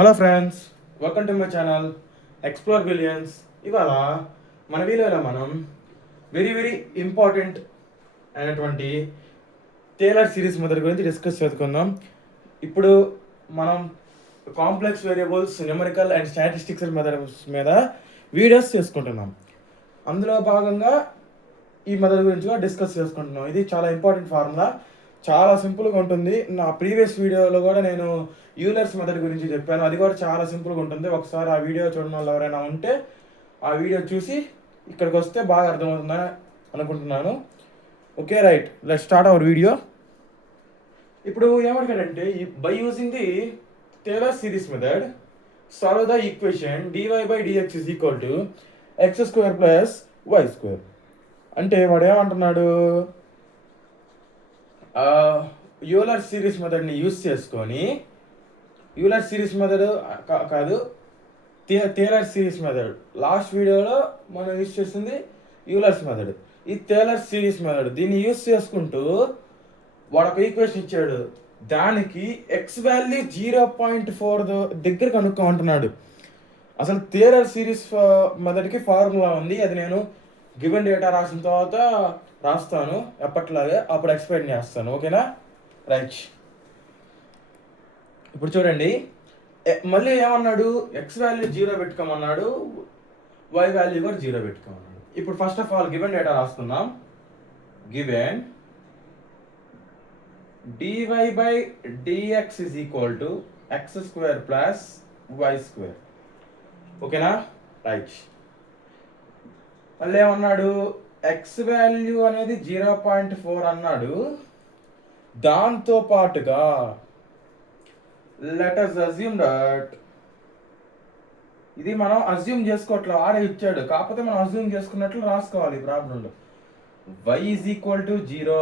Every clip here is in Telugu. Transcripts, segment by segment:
Hello friends, welcome to my channel explore billions. ఇవాళ మన వీడియోలో మనం వెరీ ఇంపార్టెంట్ అయినటువంటి టేలర్ సిరీస్ మెథడ్ గురించి డిస్కస్ చేసుకుందాం. ఇప్పుడు మనం complex variables, numerical and statistics methods మీద వీడియోస్ చేసుకుంటున్నాం. అందులో భాగంగా ఈ మెథడ్ గురించి కూడా డిస్కస్ చేసుకుంటున్నాం. ఇది చాలా ఇంపార్టెంట్ ఫార్ములా, చాలా సింపుల్గా ఉంటుంది. నా ప్రీవియస్ వీడియోలో కూడా నేను యూలర్స్ మెథడ్ గురించి చెప్పాను, అది కూడా చాలా సింపుల్గా ఉంటుంది. ఒకసారి ఆ వీడియో చూడడం వాళ్ళు ఎవరైనా ఉంటే ఆ వీడియో చూసి ఇక్కడికి వస్తే బాగా అర్థమవుతుందని అనుకుంటున్నాను. Okay, right, let's start our video. ఇప్పుడు ఏమడిగాడంటే, by using the Taylor series method solve the equation dy/dx is equal to x² plus y². అంటే వాడు ఏమంటున్నాడు, యూలర్ సిరీస్ మెథడ్ని యూజ్ చేసుకొని, యూలర్ సిరీస్ మెథడ్ కాదు, టేలర్ సిరీస్ మెథడ్. లాస్ట్ వీడియోలో మనం యూజ్ చేసింది యూలర్స్ మెథడ్, ఈ టేలర్ సిరీస్ మెథడ్. దీన్ని యూజ్ చేసుకుంటూ వాడు ఒక ఈక్వేషన్ ఇచ్చాడు, దానికి ఎక్స్ వాల్యూ 0.4 దగ్గర కనుక్కోమంటున్నాడు. అసలు టేలర్ సిరీస్ మెథడ్కి ఫార్ములా ఉంది, అది నేను గివెన్ డేటా రాసిన తర్వాత రాస్తాను ఎప్పట్లాగే, అప్పుడు ఎక్స్ప్లెయిన్ చేస్తాను. ఓకేనా, రైట్. ఇప్పుడు చూడండి, మళ్ళీ ఏమన్నాడు, ఎక్స్ వాల్యూ 0 పెట్టుకోమన్నాడు, వై వాల్యూ కూడా 0 పెట్టుకోమన్నాడు. ఇప్పుడు first of all given data రాసుకుందాం. Given dy/dx is equal to x² plus y². ఓకేనా, రైట్. మళ్ళీ ఏమన్నాడు, ఎక్స్ వాల్యూ అనేది 0.4 అన్నాడు. దాంతో పాటుగా లెట్ us assume దట్, ఇది మనం అజ్యూమ్ చేసుకోవట్లేదు, ఆడే ఇచ్చాడు, కాకపోతే మనం అజ్యూమ్ చేసుకున్నట్లు రాసుకోవాలి ఈ ప్రాబ్లంలో. y is equal to 0,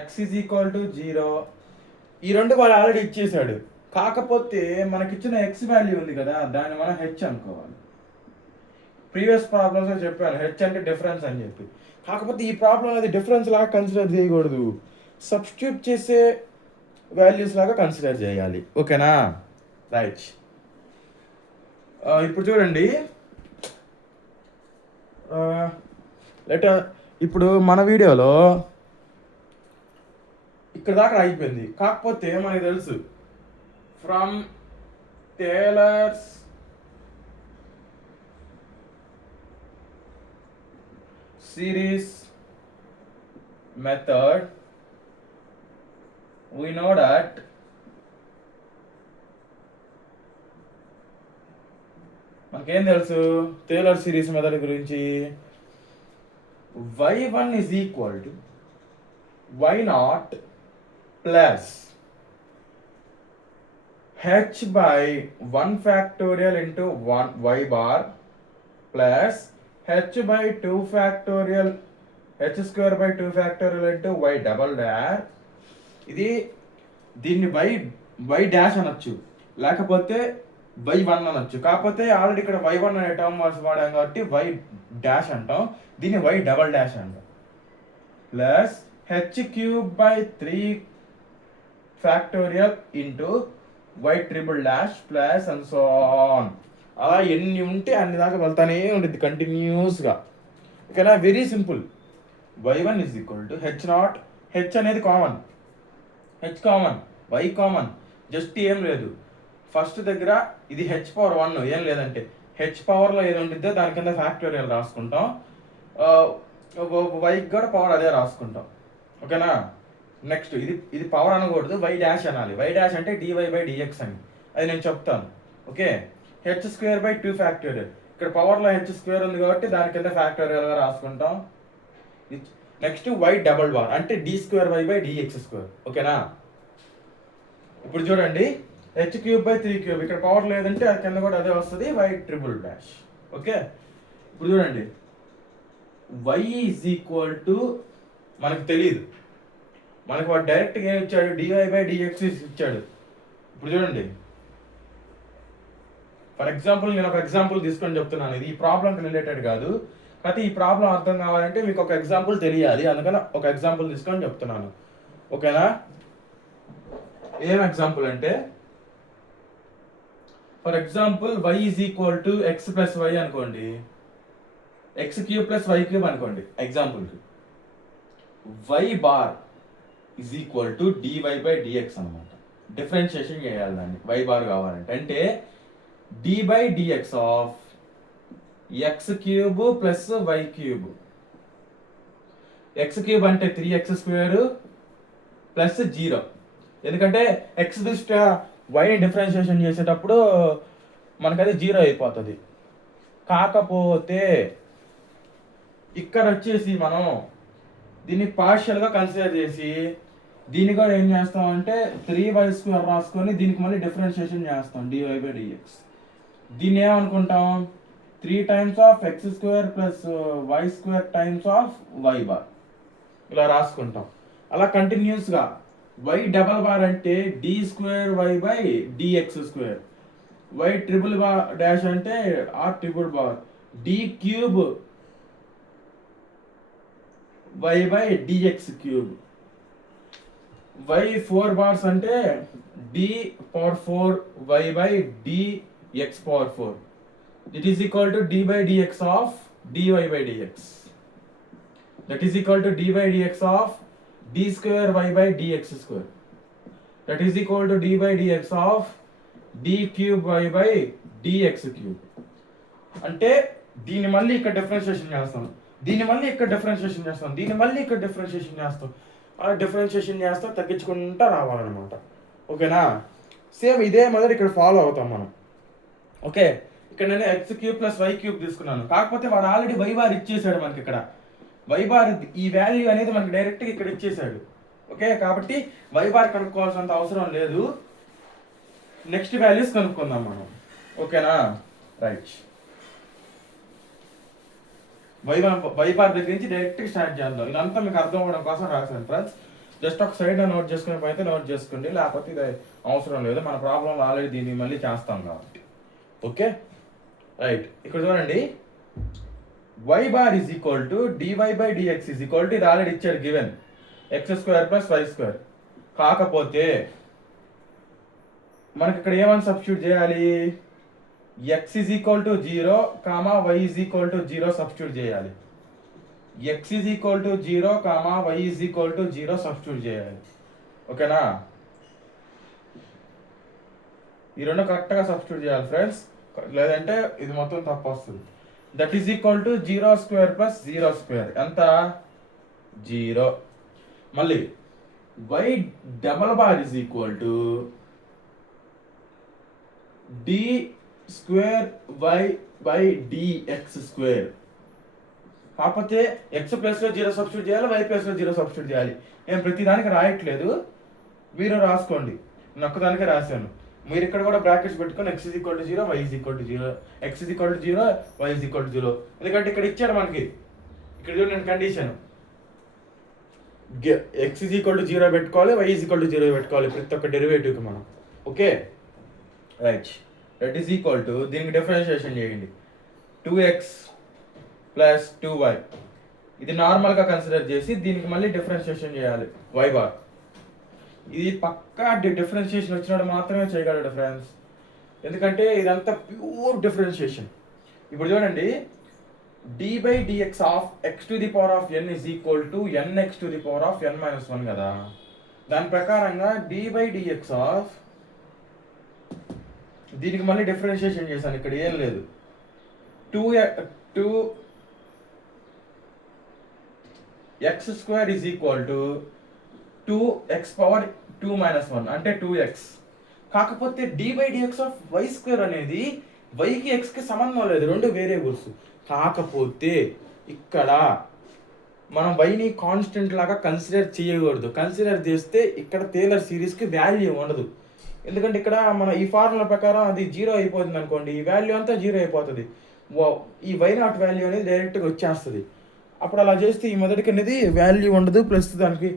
x is equal to 0, ఈ రెండు వాళ్ళు ఆల్రెడీ ఇచ్చేసాడు. కాకపోతే మనకిచ్చిన ఎక్స్ వాల్యూ ఉంది కదా, దాన్ని మనం హెచ్ అనుకోవాలి. ప్రీవియస్ ప్రాబ్లమ్స్లో చెప్పాను హెచ్ అంటే డిఫరెన్స్ అని చెప్పి. కాకపోతే ఈ ప్రాబ్లం అది డిఫరెన్స్ లాగా కన్సిడర్ చేయకూడదు, సబ్స్టిట్యూట్ చేసే వాల్యూస్ లాగా కన్సిడర్ చేయాలి. ఓకేనా, రైట్. ఇప్పుడు చూడండి, ఇప్పుడు మన వీడియోలో ఇక్కడ దాకా అయిపోయింది. కాకపోతే మనకి తెలుసు from tailors series method, we know that మనకేం తెలుసు టేలర్ సిరీస్ మెథడ్ గురించి, y1 is equal to y0 plus h/1 factorial into 1 y bar plus h/2 factorial h²/2 factorial into y double dash. దీన్ని y డాష్ అనొచ్చు, లేకపోతే y1 అనొచ్చు. కాకపోతే ఆల్రెడీ ఇక్కడ y1 అనే టర్మ్ వాడాం కాబట్టి y డాష్ అంటాం, దీన్ని y డబల్ డాష్ అంటాం. Plus h³ factorial into y triple dash plus and so on. అలా ఎన్ని ఉంటే అన్ని దాకా వెళ్తానే ఉంటుంది కంటిన్యూస్గా. ఓకేనా, very simple. y1 is equal to h0, h అనేది common, h common, y common, just ఏం లేదు. ఫస్ట్ దగ్గర ఇది h⁻1 ఏం లేదంటే h పవర్లో ఏది ఉంటుందో దాని కింద ఫ్యాక్టోరియల్ రాసుకుంటాం, y కూడా పవర్ అదే రాసుకుంటాం. ఓకేనా, నెక్స్ట్ ఇది పవర్ అనకూడదు, y డాష్ అనాలి. y డాష్ అంటే dy/dx అని, అది నేను చెప్తాను. ఓకే, h²/2 ఫ్యాక్టోరియల్, ఇక్కడ పవర్లో h² ఉంది కాబట్టి దాని కింద ఫ్యాక్టోరియల్గా రాసుకుంటాం. నెక్స్ట్ y డబల్ బార్ అంటే d²y/dx². ఓకేనా, ఇప్పుడు చూడండి h³ ఇక్కడ పవర్ లేదంటే అది కింద కూడా అదే వస్తుంది, y ట్రిపుల్ డాష్. ఓకే, ఇప్పుడు చూడండి y ఈజ్ ఈక్వల్ టు, మనకు తెలియదు, మనకు వాడు డైరెక్ట్గా ఏమి ఇచ్చాడు, dy/dx ఇచ్చాడు. ఇప్పుడు చూడండి, ఫర్ ఎగ్జాంపుల్ నేను ఒక ఎగ్జాంపుల్ తీసుకొని చెప్తున్నాను, ఇది ఈ ప్రాబ్లంకి రిలేటెడ్ కాదు, అయితే ఈ ప్రాబ్లం అర్థం కావాలంటే మీకు ఒక ఎగ్జాంపుల్ తెలియాలి, అందుకని ఒక ఎగ్జాంపుల్ తీసుకొని చెప్తున్నాను. ఓకేనా, ఏం ఎగ్జాంపుల్ అంటే for example y is equal to X plus Y అనుకోండి, X cube plus Y cube అనుకోండి ఎగ్జాంపుల్కి, y bar is equal to DY by D X అనమాట. డిఫరెన్షియేషన్ చేయాలి దాన్ని y బార్ కావాలంటే. అంటే D by D X of X cube plus Y cube. X cube అంటే 3x² ప్లస్ 0. ఎందుకంటే ఎక్స్ దృష్ట్యా వైని డిఫరెన్షియేషన్ చేసేటప్పుడు మనకు అది 0 అయిపోతుంది. కాకపోతే ఇక్కడ వచ్చేసి మనం దీన్ని పార్షియల్గా కన్సిడర్ చేసి దీన్ని కూడా ఏం చేస్తామంటే 3y² రాసుకొని దీనికి మళ్ళీ డిఫరెన్షియేషన్ చేస్తాం డివై బై డిఎక్స్. దీన్ని ఏమనుకుంటాం 3 times of x² plus y² times of y bar ఇలా రాసుకుంటాం. అలా కంటిన్యూస్గా y డబల్ బార్ అంటే d² by dx², y triple bar dash అంటే r triple bar d³ y by dx³, y 4 bars అంటే d⁴ y by dx⁴. It is equal to d by dx of dy by dx. That is equal to d by dx of d² y by dx². That is equal to d by dx of d³ y by dx³. అంటే దీన్ని మళ్ళీ ఇక్కడ డిఫరెన్షియేషన్ చేస్తాం, దీన్ని మళ్ళీ ఇక్కడ డిఫరెన్షియేషన్ చేస్తాం, దీన్ని మళ్ళీ ఇక్కడ డిఫరెన్షియేషన్ చేస్తాం. అలా డిఫరెన్షియేషన్ చేస్తాం, తగ్గించుకుంటూ రావాలన్నమాట. ఓకేనా? సేమ్ ఇదే మొదటి ఇక్కడ ఫాలో అవుతాం మనం. ఓకే, ఇక్కడ నేను x³ ప్లస్ y³ తీసుకున్నాను. కాకపోతే వాడు ఆల్రెడీ y బార్ ఇచ్చేసాడు మనకి. ఇక్కడ y బార్ ఈ వాల్యూ అనేది మనకి డైరెక్ట్గా ఇక్కడ ఇచ్చేసాడు. ఓకే, కాబట్టి y బార్ కనుక్కోవాల్సినంత అవసరం లేదు. నెక్స్ట్ వాల్యూస్ కనుక్కుందాం మనం. ఓకేనా? రైట్. y బార్ దగ్గర నుంచి డైరెక్ట్గా స్టార్ట్ చేద్దాం. ఇదంతా మీకు అర్థం అవ్వడం కోసం రాశాను ఫ్రెండ్స్. జస్ట్ ఒక సైడ్ నోట్ చేసుకునే పైతే నోట్ చేసుకోండి, లేకపోతే ఇది అవసరం లేదు. మన ప్రాబ్లం ఆల్రెడీ దీన్ని మళ్ళీ చేస్తాం కాబట్టి. Okay, right. ఇక్కడ చూడండి, y bar is equal to DY by d x is equal to, ఇది ఆల్రెడీ ఇచ్చాడు గివెన్, x² ప్లస్ y². కాకపోతే మనకి ఇక్కడ ఏమని సబ్స్టిట్యూట్ చేయాలి, x is equal to 0, y is equal to 0 substitute చేయాలి. x is equal to 0, y is equal to 0 substitute చేయాలి. ఓకేనా? ఈ రెండు కరెక్ట్గా సబ్స్టిట్యూట్ చేయాలి ఫ్రెండ్స్, లేదంటే ఇది మొత్తం తప్పు వస్తుంది. That is equal to 0² plus 0². ఎంత? 0. మళ్ళీ y double bar is equal to d² y by dx². కాకపోతే x ప్లస్లో 0 సబ్స్టిట్యూట్ చేయాలి, y ప్లస్లో 0 సబ్స్టిట్యూట్ చేయాలి. నేను ప్రతి దానికి రాయట్లేదు, మీరు రాసుకోండి. నొక్కదానికే రాశాను. మీరు ఇక్కడ కూడా బ్రాకెట్స్ పెట్టుకొని x is equal to 0, y is equal to 0, x is equal to 0, y is equal to 0. ఎందుకంటే ఇక్కడ ఇచ్చాడు మనకి, ఇక్కడ చూడండి condition, x is equal to 0 పెట్టుకోవాలి, y ఈజ్ ఈక్వల్ టు 0 పెట్టుకోవాలి ప్రతి ఒక్క డెరివేటివ్కి మనం. Okay, right. That is equal to, దీనికి డిఫరెన్షియేషన్ చేయండి, 2x ప్లస్ 2y. ఇది నార్మల్గా కన్సిడర్ చేసి దీనికి మళ్ళీ డిఫరెన్షియేషన్ చేయాలి y బార్. ఇది పక్కా డిఫరెన్షియేషన్ వచ్చినప్పుడు మాత్రమే చేయగలడు ఫ్రెండ్స్, ఎందుకంటే ఇదంతా ప్యూర్ డిఫరెన్షియేషన్. ఇప్పుడు చూడండి, d by dx of x to the power of n is equal to nx to the power of n minus 1 కదా. దాని ప్రకారంగా d బై dx ఆఫ్, దీనికి మళ్ళీ డిఫరెన్షియేషన్ చేశాను, ఇక్కడ ఏం లేదు, 2x² is equal to 2x power 2 minus 1 అంటే 2x. కాకపోతే d by dx of y² అనేది వైకి ఎక్స్కి సంబంధం లేదు, రెండు వేరియబుల్స్. కాకపోతే ఇక్కడ మనం వైని కాన్స్టెంట్ లాగా కన్సిడర్ చేయకూడదు. కన్సిడర్ చేస్తే ఇక్కడ టేలర్ సిరీస్కి వాల్యూ ఉండదు. ఎందుకంటే ఇక్కడ మన ఈ ఫార్ములా ప్రకారం అది 0 అయిపోతుంది అనుకోండి, ఈ వాల్యూ అంతా 0 అయిపోతుంది. ఈ y0 వాల్యూ అనేది డైరెక్ట్గా వచ్చేస్తుంది. అప్పుడు అలా చేస్తే ఈ మొదటికి అనేది వాల్యూ ఉండదు, ప్లస్ దానికి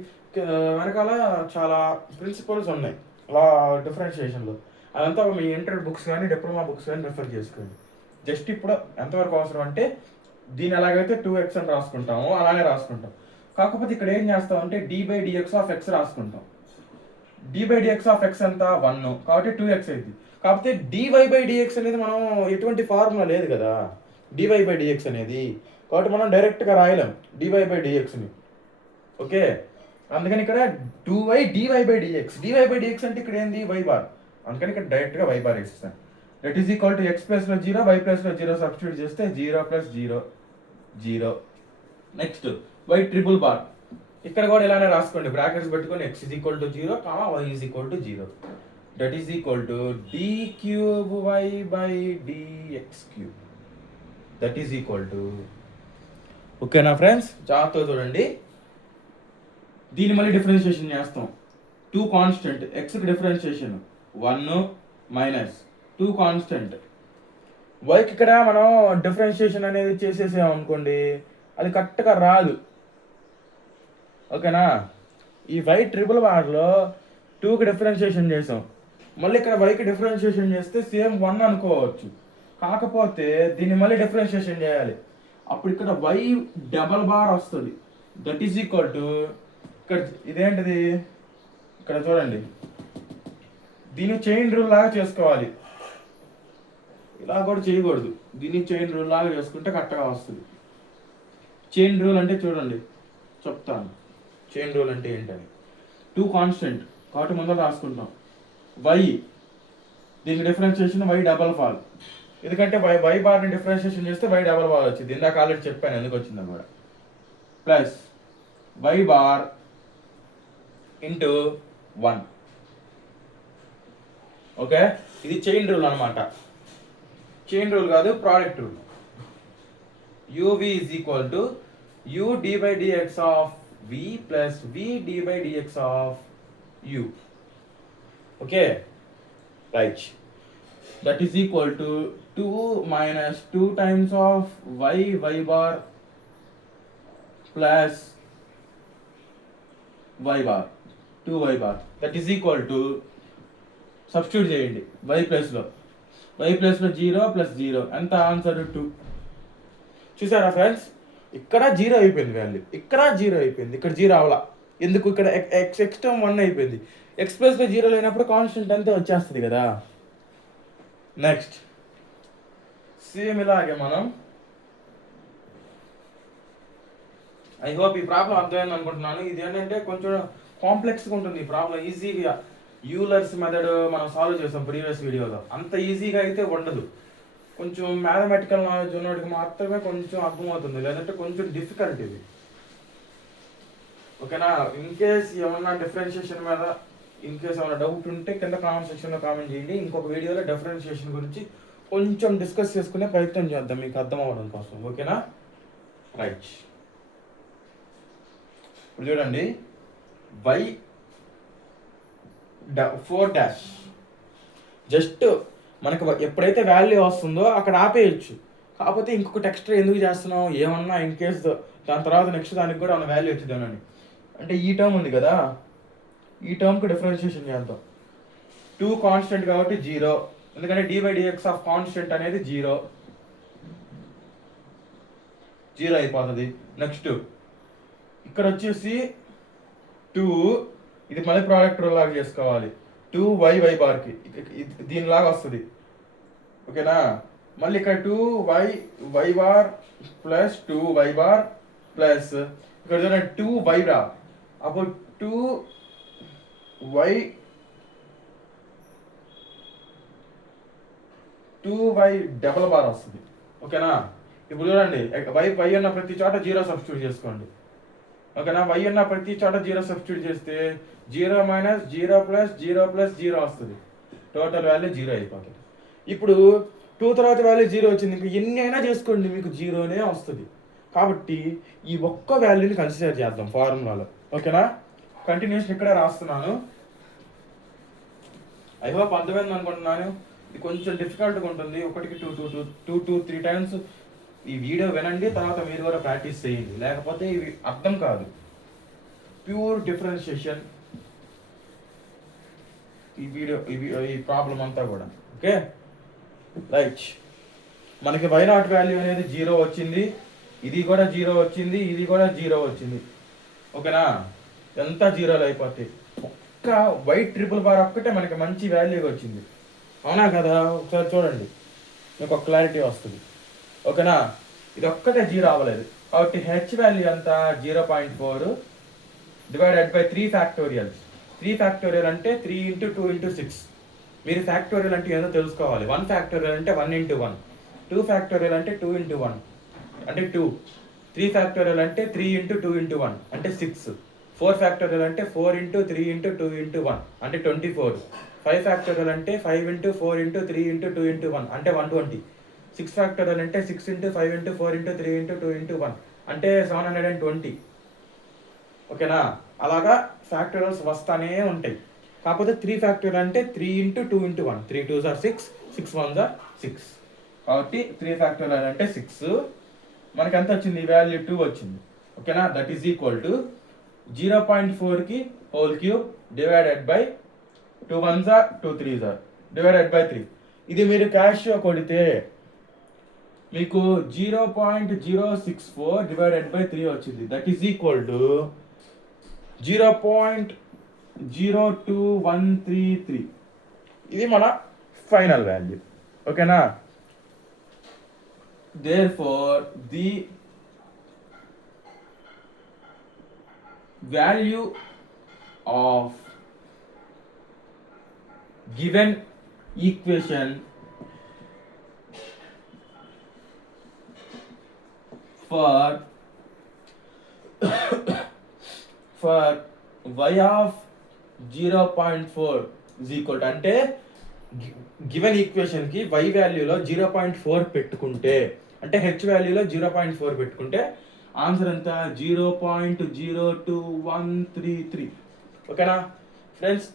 వెనకాల చాలా ప్రిన్సిపల్స్ ఉన్నాయి అలా డిఫరెన్షియేషన్లో. అదంతా మీ ఇంటర్ బుక్స్ కానీ డిప్లొమా బుక్స్ కానీ రిఫర్ చేసుకోండి. జస్ట్ ఇప్పుడు ఎంతవరకు అవసరం అంటే, దీని ఎలాగైతే 2x అని రాసుకుంటామో అలానే రాసుకుంటాం. కాకపోతే ఇక్కడ ఏం చేస్తాం అంటే d by dx of x రాసుకుంటాం. d/dx ఆఫ్ x ఎంత 1 కాబట్టి 2x అయింది. కాకపోతే dy/dx అనేది మనం ఎటువంటి ఫార్ములా లేదు కదా dy/dx అనేది, కాబట్టి మనం డైరెక్ట్గా రాయలేం dy/dxని. ఓకే, అందుకని ఇక్కడ 2y dy/dx, dy/dx అంటే ఇక్కడ ఏంది y బార్, అందుకని ఇక్కడ డైరెక్ట్గా y బార్ వేస్తాను. That is equal to x ప్లస్లో 0 y ప్లస్లో 0 సబ్స్టిట్యూట్ చేస్తే 0 + 0 0. నెక్స్ట్ y ట్రిపుల్ బార్, ఇక్కడ కూడా ఇలానే రాసుకోండి, బ్రాకెట్స్ పెట్టుకొని x = 0, y = 0. That is equal to d3y/dx3. That is equal to, ఓకేనా ఫ్రెండ్స్, జాగ్రత్తగా చూడండి. దీన్ని మళ్ళీ డిఫరెన్షియేషన్ చేస్తాం. 2 కాన్స్టెంట్, ఎక్స్కి డిఫరెన్షియేషన్ 1 - 2 కాన్స్టెంట్, వైకి ఇక్కడ మనం డిఫరెన్షియేషన్ అనేది చేసేసామనుకోండి అది కరెక్ట్గా రాదు. ఓకేనా, ఈ వై ట్రిపుల్ బార్లో 2కి డిఫరెన్షియేషన్ చేసాం, మళ్ళీ ఇక్కడ వైకి డిఫరెన్షియేషన్ చేస్తే సేమ్ 1 అనుకోవచ్చు. కాకపోతే దీన్ని మళ్ళీ డిఫరెన్షియేషన్ చేయాలి, అప్పుడు ఇక్కడ వై డబల్ బార్ వస్తుంది. దట్ ఈస్ ఈక్వల్ టు, ఇక్కడ ఇదేంటిది, ఇక్కడ చూడండి, దీన్ని చైన్ రూల్ లాగా చేసుకోవాలి, ఇలా కూడా చేయకూడదు, దీన్ని చైన్ రూల్ లాగా చేసుకుంటే కరెక్ట్గా వస్తుంది. చైన్ రూల్ అంటే చూడండి, చెప్తాను చైన్ రూల్ అంటే ఏంటని. 2 కాన్స్టెంట్ కాబట్టి ముందర రాసుకుంటాం, వై దీనికి డిఫరెన్షియేషన్ వై డబల్ బార్, ఎందుకంటే వై బార్ని డిఫరెన్షియేషన్ చేస్తే వై డబల్ బార్ వచ్చింది, ఇందాక ఆల్రెడీ చెప్పాను ఎందుకు వచ్చిందని కూడా. Plus y bar into 1. Okay, ఇది చైన్ రూల్ అనమాట, చైన్ రూల్ కాదు product rule. uv is equal to u d/dx of v plus v d/dx of u. Okay, right, that is equal to 2 - 2 times of y bar plus y bar 2y bar, that is equal to, substitute చేయండి y ప్లస్లో 0 + 0 ఎంత ఆన్సర్ 2. చూసారా ఫ్రెండ్స్, ఇక్కడ 0 అయిపోయింది వాల్యూ, ఇక్కడ 0 అయిపోయింది, ఇక్కడ 0 అవలా, ఎందుకు, ఇక్కడ x టర్మ్ 1 అయిపోయింది, x ప్లస్లో 0 లేనప్పుడు కాన్స్టెంట్ అంతే వచ్చేస్తుంది కదా. నెక్స్ట్ సేమ్ ఇలాగే మనం, ఐ హోప్ ఈ ప్రాబ్లం అర్థమైంది అనుకుంటున్నాను. ఇది ఏంటంటే కొంచెం కాంప్లెక్స్గా ఉంటుంది ఈ ప్రాబ్లం, ఈజీగా యూలర్స్ మెథడ్ మనం సాల్వ్ చేసాం ప్రీవియస్ వీడియోలో, అంత ఈజీగా అయితే ఉండదు, కొంచెం మ్యాథమెటికల్ నాలెడ్జ్ ఉన్నవాడికి మాత్రమే కొంచెం అర్థమవుతుంది, లేదంటే కొంచెం డిఫికల్ట్ ఇది. ఓకేనా, ఇన్ కేస్ ఏమన్నా డిఫరెన్షియేషన్ మీద ఏమైనా డౌట్ ఉంటే కింద కామెంట్ సెక్షన్లో కామెంట్ చేయండి, ఇంకొక వీడియోలో డిఫరెన్షియేషన్ గురించి కొంచెం డిస్కస్ చేసుకునే ప్రయత్నం చేద్దాం మీకు అర్థం అవ్వడం కోసం. ఓకేనా, రైట్. ఇప్పుడు చూడండి, వై 4' జస్ట్ మనకు ఎప్పుడైతే వాల్యూ వస్తుందో అక్కడ ఆపేయచ్చు, కాకపోతే ఇంకొకటి ఎక్స్ట్రా ఎందుకు చేస్తున్నాం, ఏమన్నా ఇన్ కేస్ దాని తర్వాత నెక్స్ట్ దానికి కూడా ఉన్న వాల్యూ వచ్చిందని, అంటే ఈ టర్మ్ ఉంది కదా, ఈ టర్మ్కి డిఫరెన్షియేషన్ చేద్దాం. 2 కాన్స్టెంట్ కాబట్టి 0, ఎందుకంటే d/dx ఆఫ్ కాన్స్టెంట్ అనేది 0 అయిపోతుంది. నెక్స్ట్ ఇక్కడ వచ్చేసి 2, ఇది మళ్ళీ ప్రోడక్ట్ రూల్ లాగా చేసుకోవాలి, 2y బార్కి దీనిలాగా వస్తుంది. ఓకేనా, మళ్ళీ ఇక్కడ 2y bar plus 2y bar plus ఇక్కడ చూడండి 2y రా, అప్పుడు 2y డబల్ బార్ వస్తుంది. ఓకేనా, ఇప్పుడు చూడండి y ఉన్న ప్రతి చోట 0 సబ్స్టిట్యూట్ చేసుకోండి. ఓకేనా, y ఉన్న ప్రతి చోట 0 సబ్స్టిట్యూట్ చేస్తే 0 - 0 + 0 + 0 వస్తుంది, టోటల్ వాల్యూ 0 అయిపోతుంది. ఇప్పుడు 2 తర్వాత వాల్యూ 0 వచ్చింది, ఇంకా ఎన్ని అయినా చేసుకోండి మీకు 0నే వస్తుంది. కాబట్టి ఈ ఒక్క వాల్యూని కన్సిడర్ చేద్దాం ఫార్ములాలో. ఓకేనా, కంటిన్యూషన్ ఇక్కడ రాస్తున్నాను, ఐ హోప్ అర్థమైంది అనుకుంటున్నాను. ఇది కొంచెం డిఫికల్ట్గా ఉంటుంది, 1కి 2 3 టైమ్స్ ఈ వీడియో వినండి, తర్వాత మీరు కూడా ప్రాక్టీస్ చేయండి, లేకపోతే ఇవి అర్థం కాదు. ప్యూర్ డిఫరెన్షియేషన్ ఈ వీడియో ఈ ప్రాబ్లం అంతా కూడా. Okay, right. మనకి y0 వాల్యూ అనేది 0 వచ్చింది, ఇది కూడా 0 వచ్చింది, ఇది కూడా 0 వచ్చింది. ఓకేనా, ఎంత 0లు అయిపోతాయి, ఒక్క ఒక్క వైట్ ట్రిపుల్ బార్ ఒక్కటే మనకి మంచి వాల్యూగా వచ్చింది. అవునా కదా? ఒకసారి చూడండి, మీకు ఒక క్లారిటీ వస్తుంది. ఓకేనా? ఇది ఒక్కటే జీరో అవ్వలేదు కాబట్టి హెచ్ వాల్యూ అంతా 0.4 డివైడెడ్ బై 3 ఫ్యాక్టోరియల్స్. 3 ఫ్యాక్టోరియల్ అంటే 3 ఇంటూ 2 ఇంటూ 6. మీరు ఫ్యాక్టోరియల్ అంటే ఏదో తెలుసుకోవాలి. 1 ఫ్యాక్టోరియల్ అంటే 1 ఇంటూ 1, 2 ఫ్యాక్టోరియల్ అంటే 2 ఇంటూ 1 అంటే 2, 3 ఫ్యాక్టోరియల్ అంటే 3 ఇంటూ 2 ఇంటూ 1 అంటే 6, 4 ఫ్యాక్టోరియల్ అంటే 4 ఇంటూ 3 ఇంటూ 2 ఇంటూ 1 అంటే 24, 5 ఫ్యాక్టోరియల్ అంటే 5 ఇంటూ 4 ఇంటూ 3 ఇంటూ 2 ఇంటూ 1 అంటే 120, 6 ఫ్యాక్టోరియల్ అంటే 6 into 5 into 4 into 3 into 2 into 1 అంటే 720. ఓకేనా? అలాగా ఫ్యాక్టోరియల్స్ వస్తానే ఉంటాయి. కాకపోతే 3 ఫ్యాక్టోరియల్ అంటే 3 into 2 into 1, 3 2s are 6, 6 1s are 6. కాబట్టి 3 ఫ్యాక్టోరియల్ అంటే 6. మనకి ఎంత వచ్చింది? వాల్యూ 2 వచ్చింది. ఓకేనా? దట్ ఈస్ ఈక్వల్ టు 0.4కి whole cube divided by 2 1s are 2 3s are divided by 3. ఇది మీరు క్యాషియో కొడితే మీకు 0.064 డివైడెడ్ బై 3 వచ్చింది. That is equal to 0.02133. ఇది మన ఫైనల్ వాల్యూ. ఓకేనా? Therefore, the value of given equation for y of 0.4 is equal to, అంటే గివెన్ ఈక్వేషన్ కి y వాల్యూలో 0.4 పెట్టుకుంటే, అంటే h వాల్యూలో 0.4 పెట్టుకుంటే ఆన్సర్ ఎంత? 0.02133. ఓకేనా ఫ్రెండ్స్?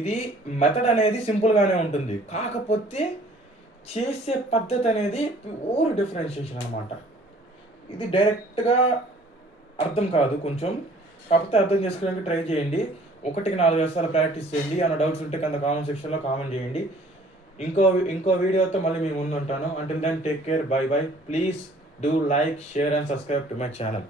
ఇది మెథడ్ అనేది సింపుల్గానే ఉంటుంది, కాకపోతే చేసే పద్ధతి అనేది ప్యూర్ డిఫరెన్షియేషన్ అనమాట. ఇది డైరెక్ట్గా అర్థం కాదు కొంచెం, కాకపోతే అర్థం చేసుకోవడానికి ట్రై చేయండి. 1కి 4 సార్లు ప్రాక్టీస్ చేయండి. ఏమైనా డౌట్స్ ఉంటే కింద కామెంట్ సెక్షన్లో కామెంట్ చేయండి. ఇంకో వీడియోతో మళ్ళీ మీ ముందు ఉంటాను. Until then take care, bye bye. Please do like, share and subscribe to my channel.